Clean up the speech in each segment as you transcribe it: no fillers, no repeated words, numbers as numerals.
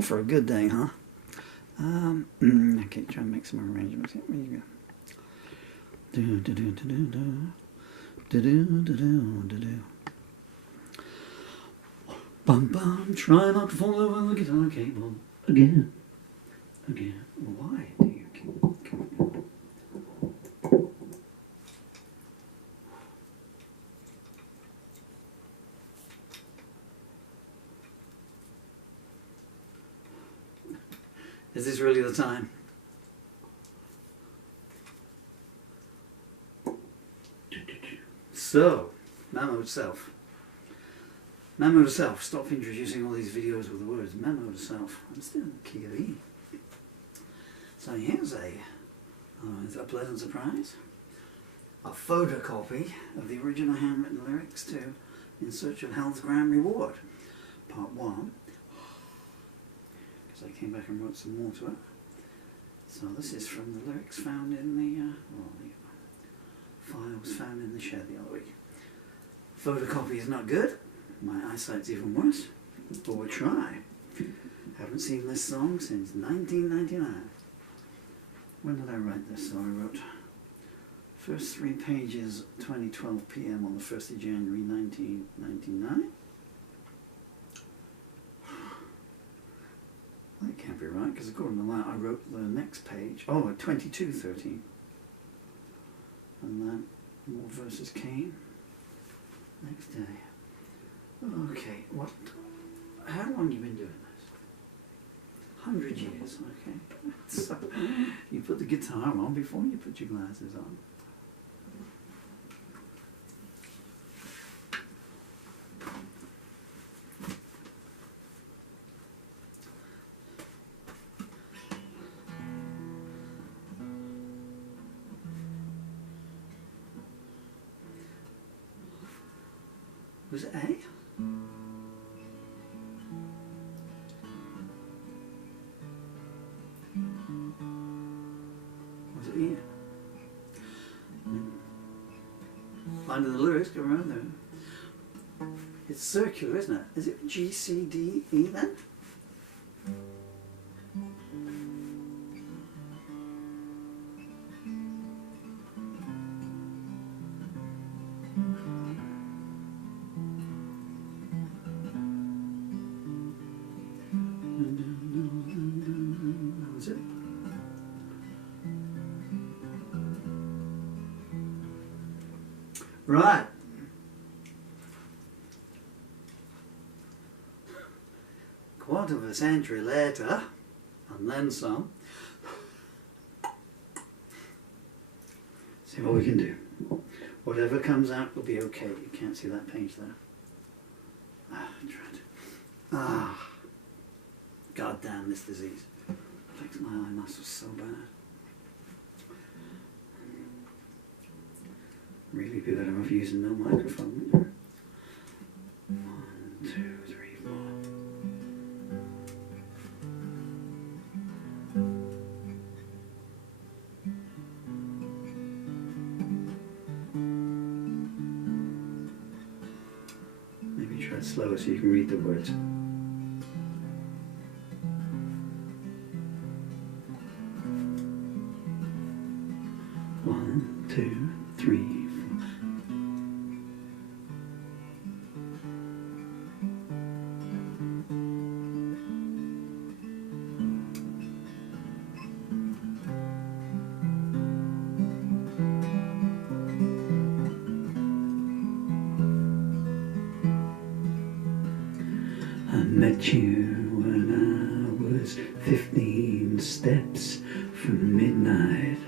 all for a good day, huh? Okay, try and make some arrangements. Where you go? Do do do do do do do do do do do. Bum bum. Try not to fall over the guitar cable again. Again. Why do you keep coming? Is this really the time? So, memo to self. Memo to self. Stop introducing all these videos with the words memo to self. I'm still in key of E. So here's it's a pleasant surprise. A photocopy of the original handwritten lyrics to In Search of Health's Grand Reward, Part 1. Because I came back and wrote some more to it. So this is from the lyrics found in the files found in the shed the other week. Photocopy is not good. My eyesight's even worse. But we'll try. Haven't seen this song since 1999. When did I write this? So I wrote first 3 pages 2012 PM on the 1st of January 1999. That can't be right, because according to that I wrote the next page, at 22:13. And then more verses came next day. Okay, how long have you been doing this? 100 years, okay. So, you put the guitar on before you put your glasses on. Was it A? Was it E? Line of the lyrics go around there. It's circular, isn't it? Is it G, C, D, E then? That was it. Right. Quarter of a century later, and then some. See what we can do. Whatever comes out will be okay. You can't see that page there. God damn this disease. Affects my eye muscles so bad. Really be better off using no microphone. 1, 2, 3, 4. Maybe try it slower so you can read the words. One, two, three, four. I met you when I was 15 steps from midnight.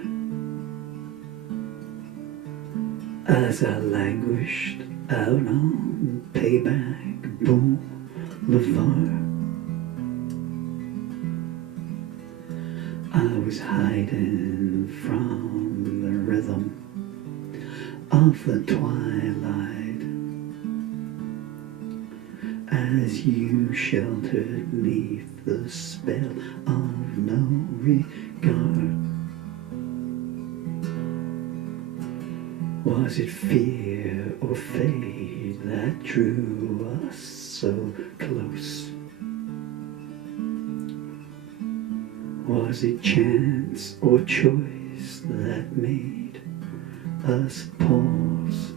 As I languished out on Payback Boulevard, I was hiding from the rhythm of the twilight as you sheltered neath the spell of no regard. Was it fear or fate that drew us so close? Was it chance or choice that made us pause?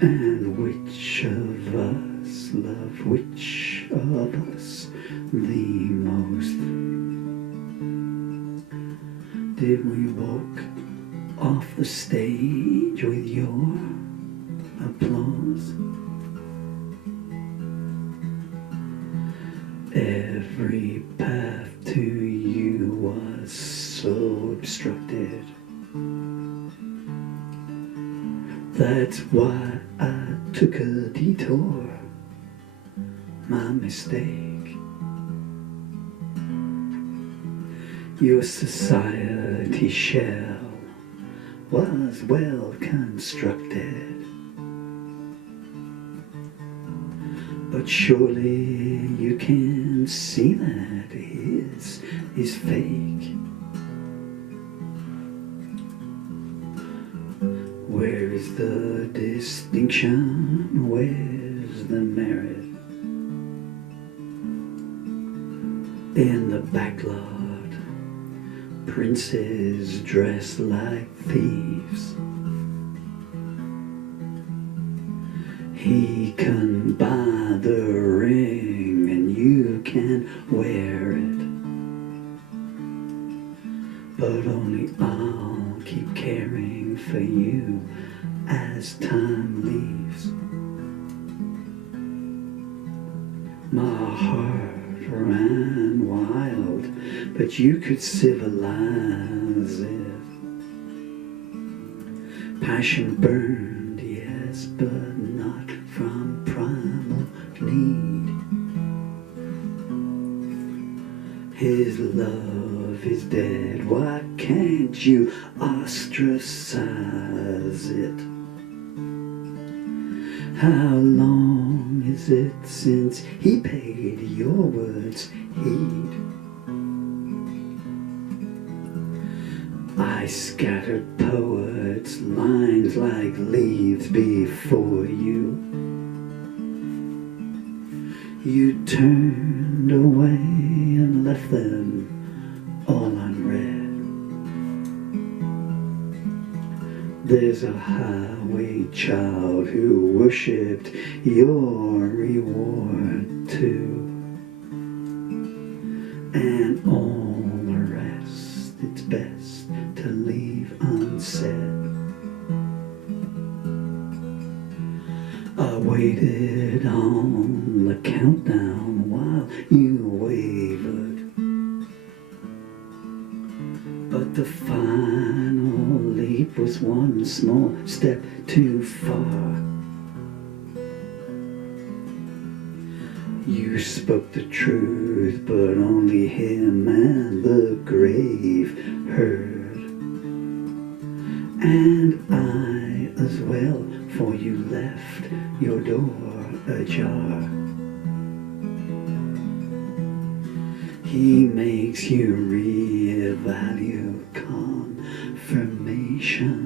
And which of us loved which of us the most? Did we walk off the stage with your applause? Every path to you was so obstructed. That's why I took a detour, my mistake. Your society shell was well constructed, but surely you can see that his is fake. Where is the distinction? Where's the merit? In the backlot, princes dress like thieves. He can buy the ring and you can wear it, but only I'll keep caring for you as time leaves. My heart ran wild, but you could civilize it. Passion burned, yes, but not from primal need. His love is dead, why can't you ostracize it? How long is it since he paid your words heed? I scattered poets, lines like leaves before you. You turned away and left them all unread. There's a highway child who worshipped your reward too, and all the rest it's best to leave unsaid. I waited on the countdown while you wavered, but the final leap was one small step too far. You spoke the truth, but only him and the grave heard, and I as well, for you left your door ajar. He makes you reevaluate confirmation,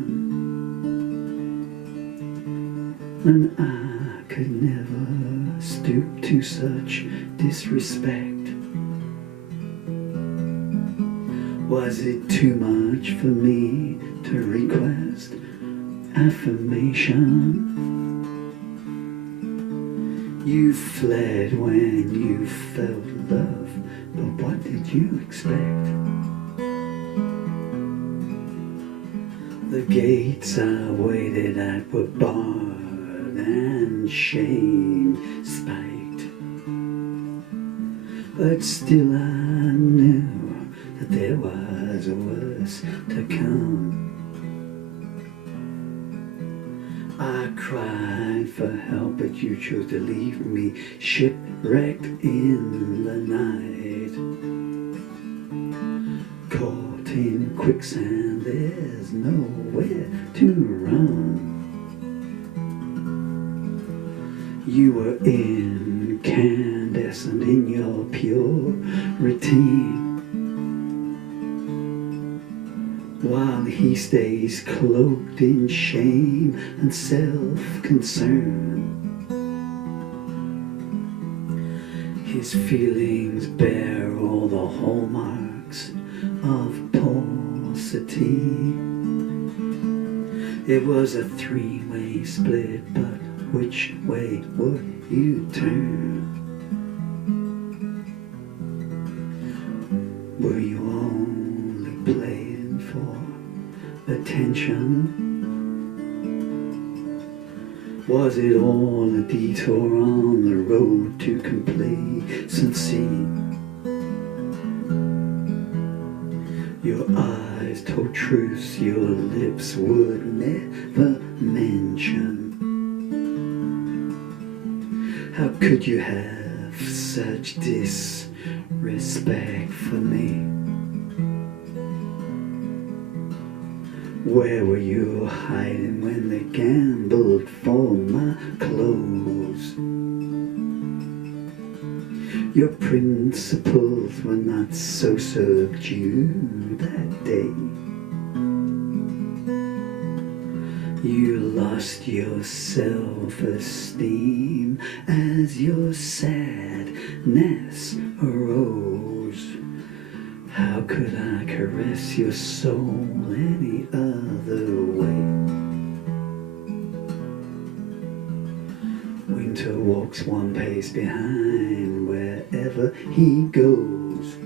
and I could never stoop to such disrespect. Was it too much for me to request affirmation? You fled when you felt love, but what did you expect? The gates I waited at were barred and shame spiked, but still I knew that there was worse to come. I cried for help, but you chose to leave me shipwrecked in the night. Caught in quicksand, there's nowhere to run. You were incandescent in your purity, while he stays cloaked in shame and self-concern. His feelings bear all the hallmarks of paucity. It was a three-way split, but which way would you turn? Were you only playing for attention? Was it all a detour on the road to complacency? Your eyes told truths your lips would never mention. How could you have such disrespect for me? Where were you hiding when they gambled for my clothes? Your principles were not so subdued that day. You lost your self-esteem as your sadness arose. How could I caress your soul any other way? Winter walks one pace behind wherever he goes.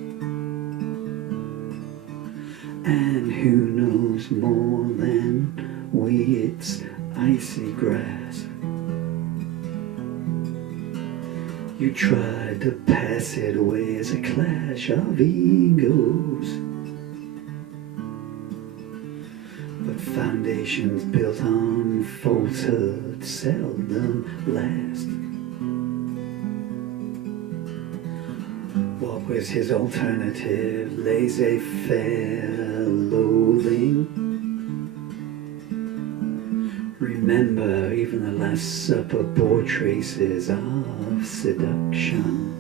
And who knows more than we its icy grass? You tried to pass it away as a clash of egos, but foundations built on falsehood seldom last. What was his alternative? Laissez-faire loathing? Remember, even the Last Supper bore traces of seduction.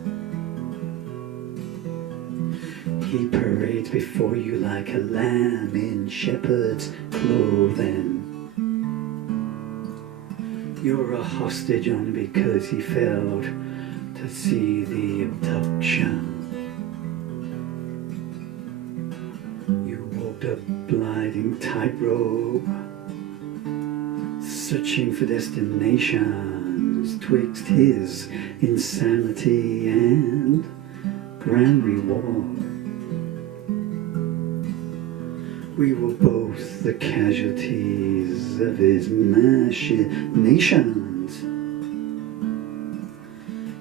He parades before you like a lamb in shepherd's clothing. You're a hostage only because he failed to see the abduction. You walked a blinding tightrope, searching for destinations twixt his insanity and grand reward. We were both the casualties of his machinations,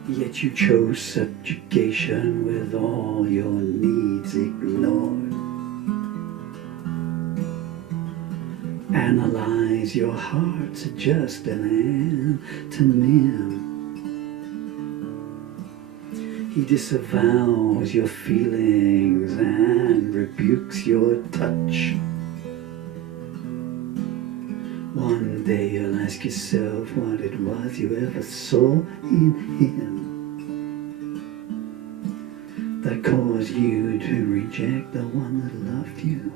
yet you chose subjugation with all your needs ignored. Analyze your heart's just an antonym. He disavows your feelings and rebukes your touch. One day you'll ask yourself what it was you ever saw in him that caused you to reject the one that loved you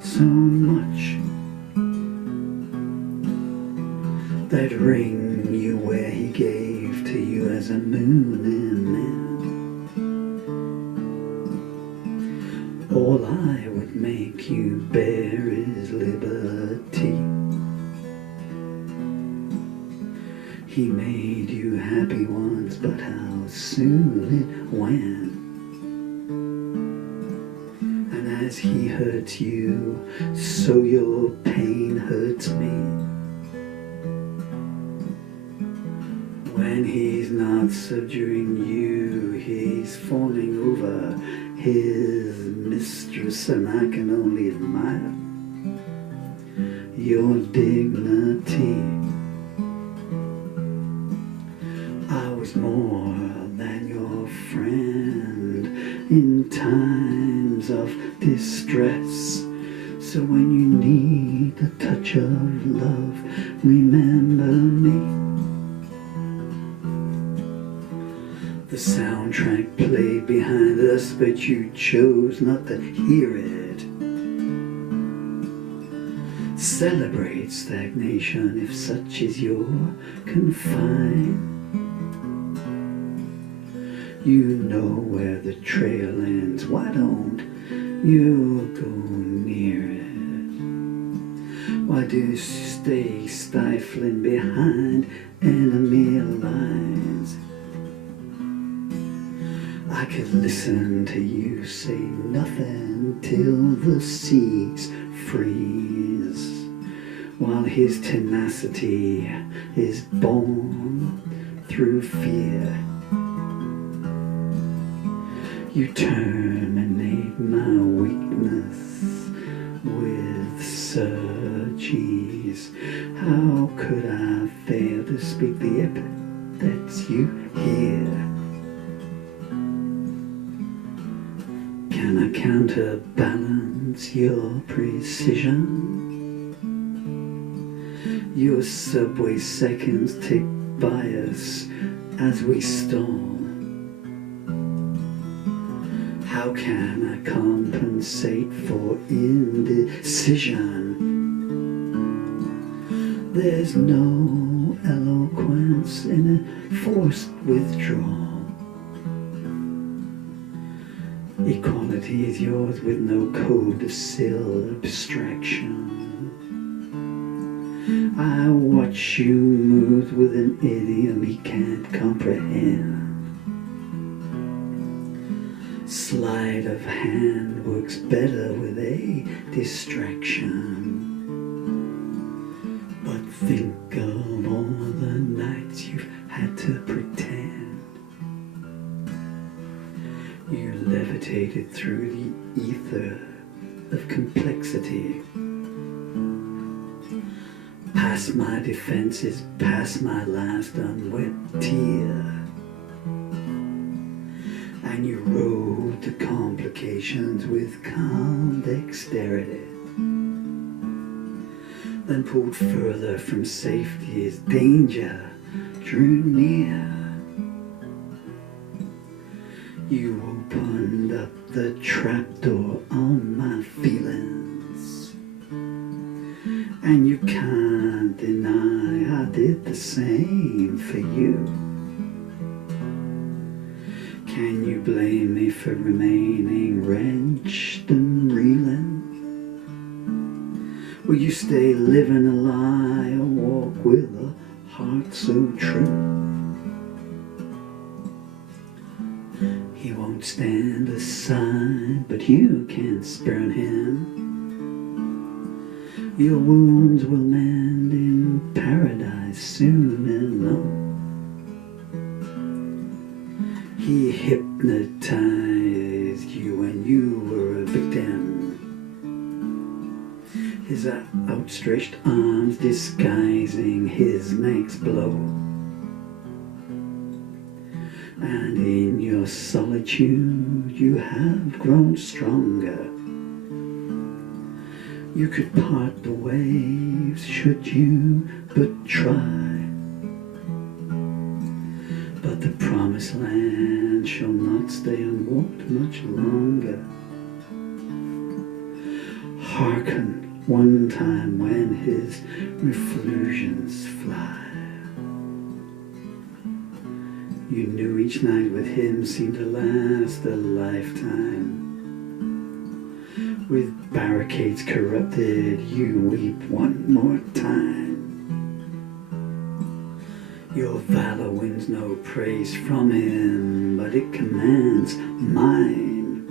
so much. That ring you wear he gave to you as a moon and man. All I would make you bear is liberty. He made you happy once, but how soon it went. And as he hurts you, so your pain hurts me. When he's not subduing you, he's fawning over his mistress, and I can only admire your dignity. I was more than your friend in times of distress. So when you need a touch of love, remember me. The soundtrack played behind us, but you chose not to hear it. Celebrate stagnation if such is your confine. You know where the trail ends. Why don't you go near it? Why do you stay stifling behind enemy lines? I could listen to you say nothing till the seas freeze, while his tenacity is born through fear. You terminate my weakness with surges. How could I fail to speak the epithets you hear? Can I counterbalance your precision? Your subway seconds tick by us as we stall. How can I compensate for indecision? There's no eloquence in a forced withdrawal. Equality is yours with no codicil abstraction. I watch you move with an idiom he can't comprehend. Sleight of hand works better with a distraction. But think of all the nights you've had to pretend. You levitated through the ether of complexity. Past my defenses, past my last unwept tear. And you rode the complications with calm dexterity. Then pulled further from safety as danger drew near. You opened up the trapdoor on my feelings, and you can't deny I did the same for you. Can you blame me for remaining wrenched and reeling? Will you stay living a lie or walk with a heart so true? He won't stand aside, but you can spurn him. Your wounds will mend in paradise soon enough. He hypnotized you when you were a victim. His outstretched arms disguising his next blow. And in your solitude you have grown stronger. You could part the waves should you but try. But the promised land shall not stay unwalked much longer. Hearken one time when his refulsions fly. You knew each night with him seemed to last a lifetime. With barricades corrupted, you weep one more time. Your valor wins no praise from him, but it commands mine.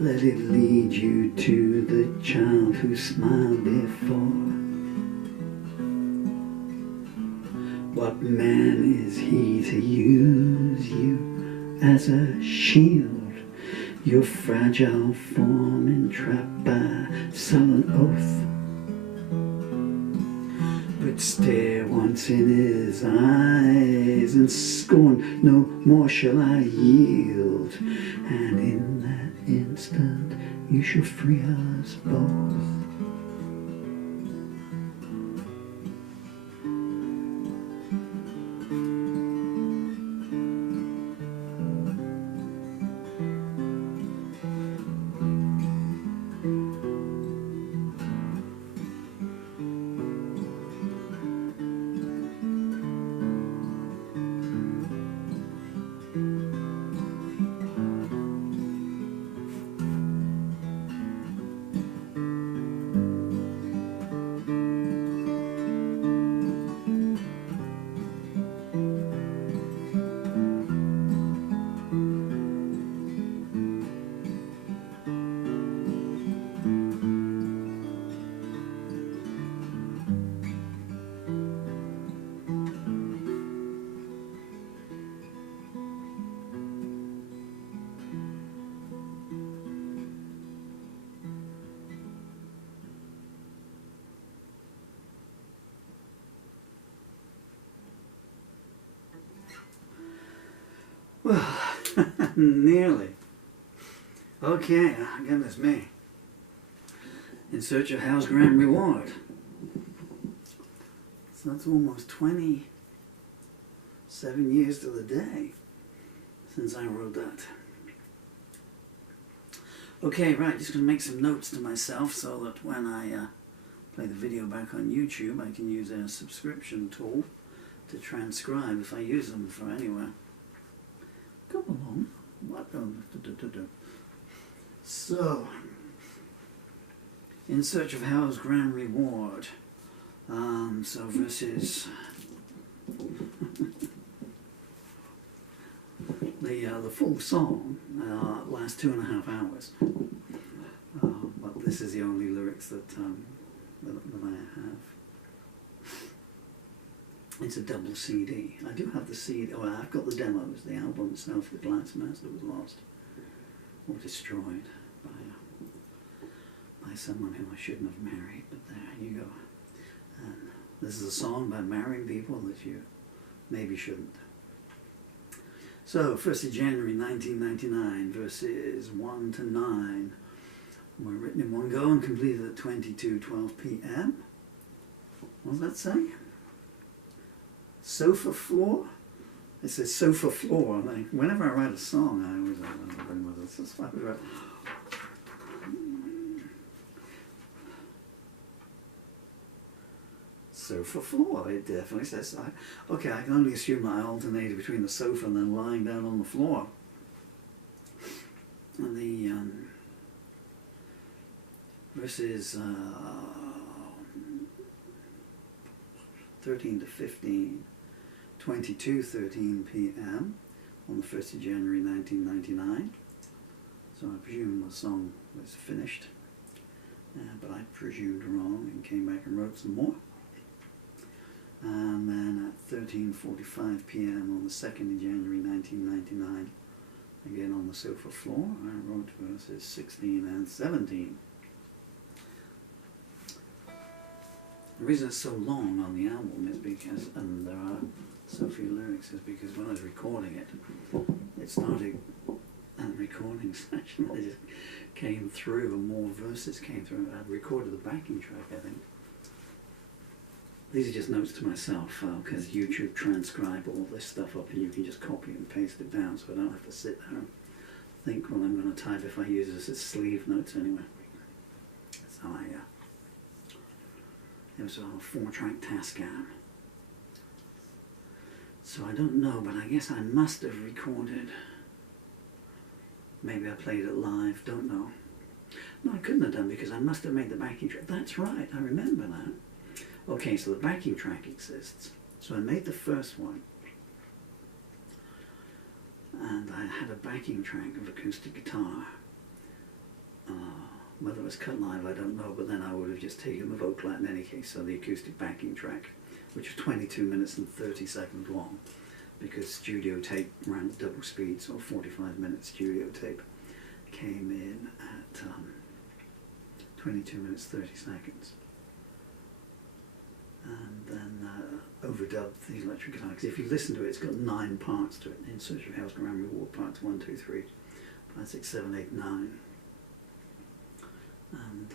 Let it lead you to the child who smiled before. What man is he to use you as a shield? Your fragile form entrapped by sullen oath. But stare once in his eyes and scorn, no more shall I yield. And in that instant you shall free us both. Well, nearly. Okay, goodness me. In Search of Howe's Grand Reward. So that's almost 27 years to the day since I wrote that. Okay, right, just going to make some notes to myself so that when I play the video back on YouTube, I can use a subscription tool to transcribe if I use them for anywhere. Come along. What? So, In Search of Howe's Grand Reward. So versus the full song lasts 2.5 hours. But this is the only lyrics that I have. It's a double CD. I do have the CD. Oh, I've got the demos. The album itself, The Glass Master, was lost or destroyed by someone who I shouldn't have married. But there you go. And this is a song about marrying people that you maybe shouldn't. So, 1st of January 1999, verses 1 to 9 were written in one go and completed at 22:12 p.m. What does that say? Sofa floor? It says sofa floor. Like, whenever I write a song, I always bring with it. That's why I write. Sofa floor, it definitely says. Okay, I can only assume that I alternated between the sofa and then lying down on the floor. And the verses 13 to 15, 22:13 p.m. on the 1st of January 1999. So I presume the song was finished, but I presumed wrong and came back and wrote some more. And then at 13:45 p.m. on the 2nd of January 1999, again on the sofa floor, I wrote verses 16 and 17. The reason it's so long on the album is because, and there are so few lyrics, is because when I was recording it, it started, and the recording session, they just came through and more verses came through. I recorded the backing track, I think. These are just notes to myself, because YouTube transcribe all this stuff up and you can just copy and paste it down, so I don't have to sit there and think what I'm going to type if I use this as sleeve notes anyway. So it was a 4-track Tascam. So I don't know, but I guess I must have recorded. Maybe I played it live, don't know. No, I couldn't have done because I must have made the backing track. That's right, I remember that. Okay, so the backing track exists. So I made the first one. And I had a backing track of acoustic guitar. Whether it was cut live, I don't know, but then I would have just taken the vocal out in any case, so the acoustic backing track, which was 22 minutes and 30 seconds long, because studio tape ran at double speed, so a 45-minute studio tape came in at 22 minutes 30 seconds. And then overdubbed the electric guitar, because if you listen to it, it's got 9 parts to it. In Search of Howe's Grand Reward, parts 1, 2, 3, 5, 6, 7, 8, 9. And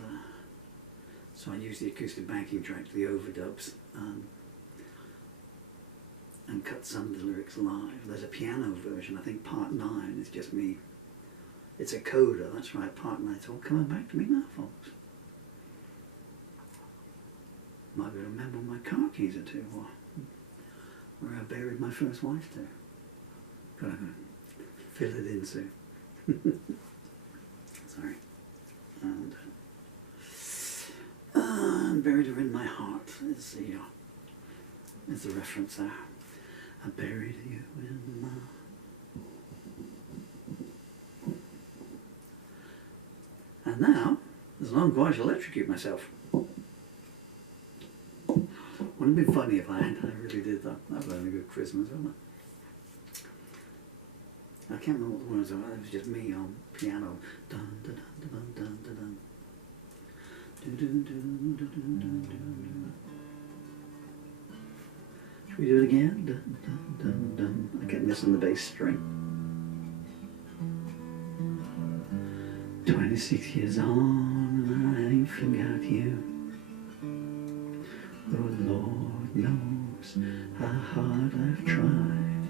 so I used the acoustic backing track, the overdubs, and cut some of the lyrics live. There's a piano version, I think part 9 is just me. It's a coda, that's right, part 9. It's all coming back to me now, folks. Might be remember my car keys are to, or where I buried my first wife to. Gotta fill it in soon. Sorry. And buried her in my heart is the reference there. I buried you in my... And now, as long as I electrocute myself. Wouldn't it be funny if I really did that? That would have been a good Christmas, wouldn't it? I can't remember what the words are. It was just me on piano. Dun dun dun dun dun dun dun. Dun dun dun dun dun dun dun. Should we do it again? Dun dun dun dun. I kept missing the bass string. 26 years on and I ain't forgot you. Oh Lord knows how hard I've tried.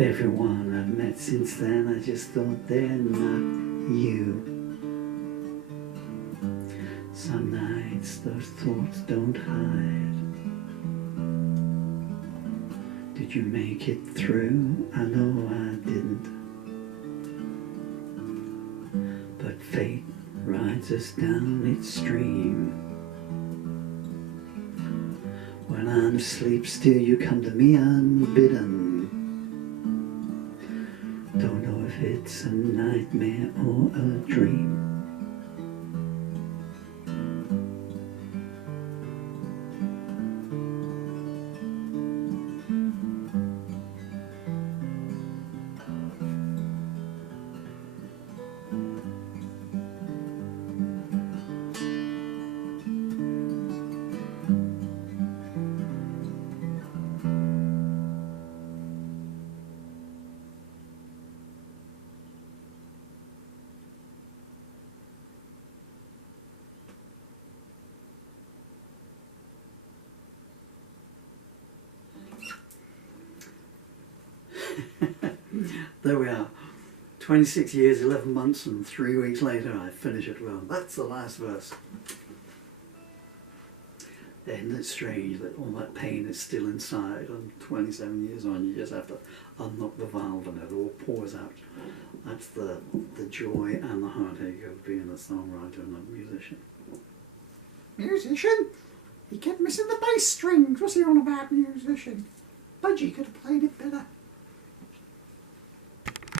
Everyone I've met since then, I just thought they're not you. Some nights those thoughts don't hide. Did you make it through? I know I didn't. But fate rides us down its stream. When I'm asleep still you come to me unbidden. Don't know if it's a nightmare or a dream. There we are. 26 years, 11 months and 3 weeks later I finish it well. That's the last verse. Isn't it strange that all that pain is still inside and 27 years on you just have to unlock the valve and it all pours out. That's the joy and the heartache of being a songwriter and a musician. Musician? He kept missing the bass strings. What's he on about, musician? Budgie could have played it better.